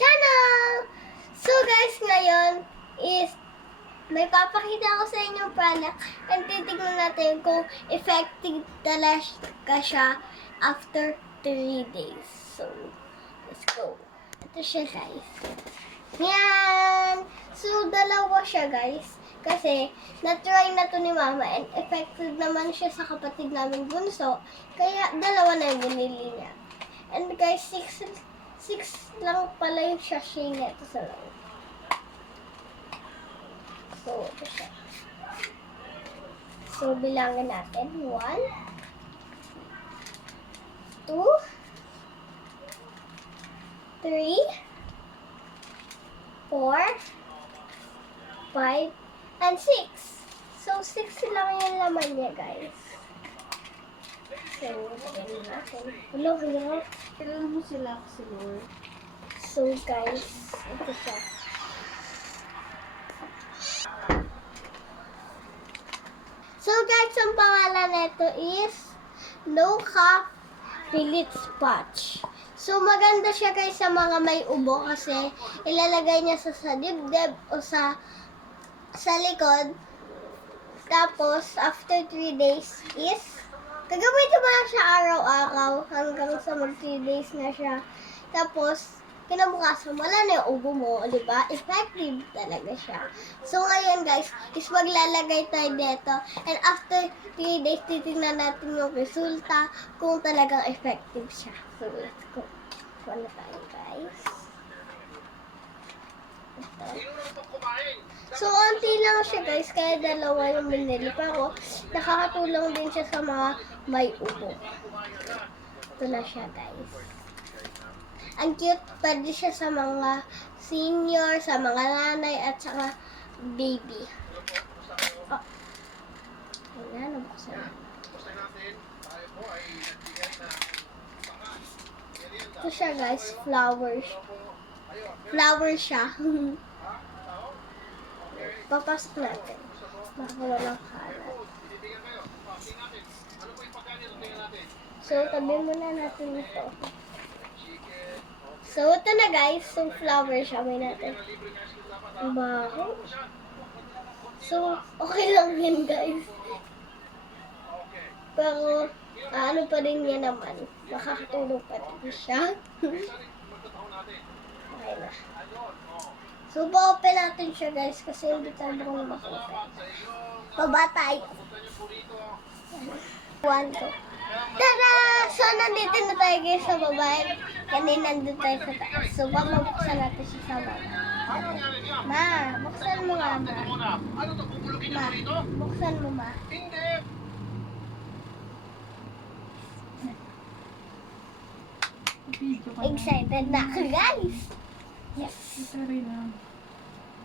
channel! So guys, ngayon is may papakita ko sa inyong product and titignan natin kung effective talaga siya after 3 days. So, let's go. Ito siya guys. Yan! So, dalawa siya guys. Kasi, na-try na to ni Mama and effective naman siya sa kapatid namin bunso. Kaya, dalawa na yung binili niya. And guys, 6 lang pala yung sachet nito sa loob. So, ito siya. So, bilangin natin. 1, 2, 3, 4, 5, and 6. So, 6 lang yung laman niya, guys. So, lagyan natin. Hello. Kailangan mo sila kasi, Lord. So, guys, ito siya. So, guys, ang pangalan nito is No Half Fillet Spatch. So, maganda siya guys sa mga may ubo kasi ilalagay niya sa dibdib o sa likod. Tapos, after 3 days is gagamitin mo lang siya araw-araw hanggang sa mag 3 days na siya. Tapos, kinabukasan, wala na yung ubo mo, di ba? Effective talaga siya. So, ngayon guys, is maglalagay tayo dito. And after 3 days, titignan natin yung resulta kung talagang effective siya. So, let's go. Wala tayo guys. Ito. So, onti lang siya guys, kaya dalawa yung binili. Pero, nakakatulong din siya sa mga may ubo. Ito na siya guys. Ang cute, pwede siya sa mga senior, sa mga nanay, at saka baby. Oh. Ayan, nabuksan na. Ito siya guys, flowers. Flower siya. Papasok natin. Baka walang kalat. So, tabi muna natin ito. So, ito na guys. So, flower siya. May natin. Baho. So, okay lang yun guys. Pero, ano pa rin yan naman. Makakatulong pa rin siya. Okay na. So, pa-open natin siya guys. Kasi hindi tayo kung maka-open. Baba tayo. 1, 2. Tada! So, nandito na tayo guys sa baba. Kanina nandito tayo sa taas. So, mabuksan natin siya sa baba. Ma, buksan mo nga, ma. Ma, buksan mo, ma. Excited na ako, guys. Yes. Ito rin lang.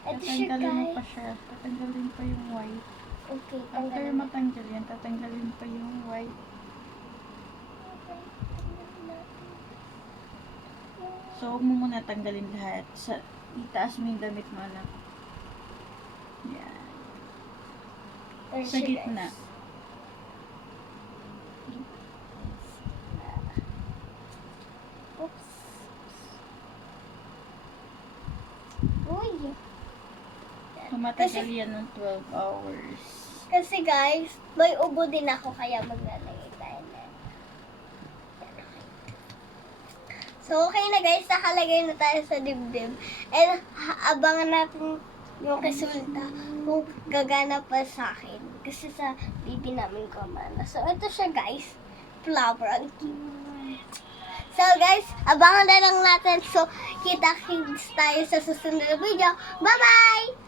Ito siya, Tatanggalin mo guys. pa siya. Tatanggalin pa yung white. Okay, After tanggalin. matanggal yan, tatanggalin pa yung white. So, huwag mo muna tanggalin lahat. Itaas mo yung damit mo, anak. Yan. Ito Sa siya, gitna. guys. Oops. Uy. So, matagal yan ng 12 hours. Kasi guys, may ubo din ako kaya maglalagay tayo na. So, okay na guys, nakalagay na tayo sa dibdib. And abangan natin yung resulta kung gagana pa sa akin. Kasi sa baby namin kumana. So, ito siya guys, flower. Ang cute. So guys, abangan na lang natin. So, kita-kits tayo sa susunod na video. Bye-bye!